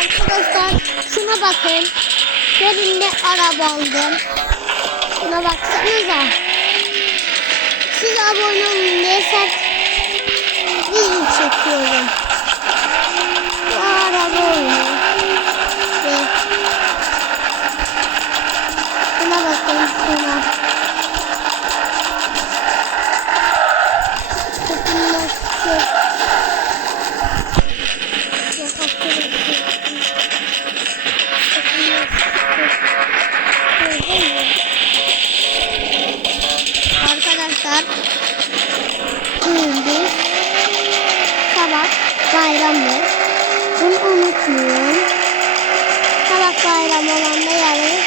Arkadaşlar şuna bakın. Yerinde araba aldım. Şuna baksanıza. Siz abone olun diye sert video çekiyorum. Bu araba oynuyor. Ve şuna bakın şuna. Arkadaşlar bugün sabah bayramı. Bunu unutmayın. Sabah bayramı olan da yarın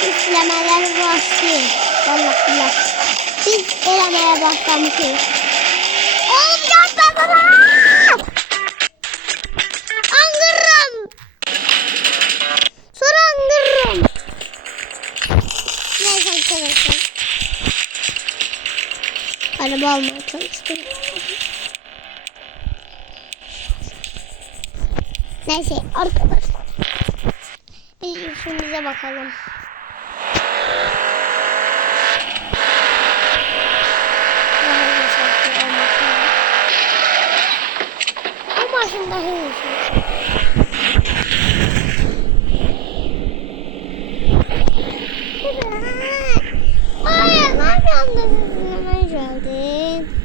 süslemeler başlıyor. Vallahi billah. Biz elemeye başlamışız. Oğlum yapma baba! Angırırım! Sonra angırırım. Neyse arkadaşlar. Araba almaya çalıştım. Neyse arkadaşlar. Biz işimize bakalım. O maşında hızlı.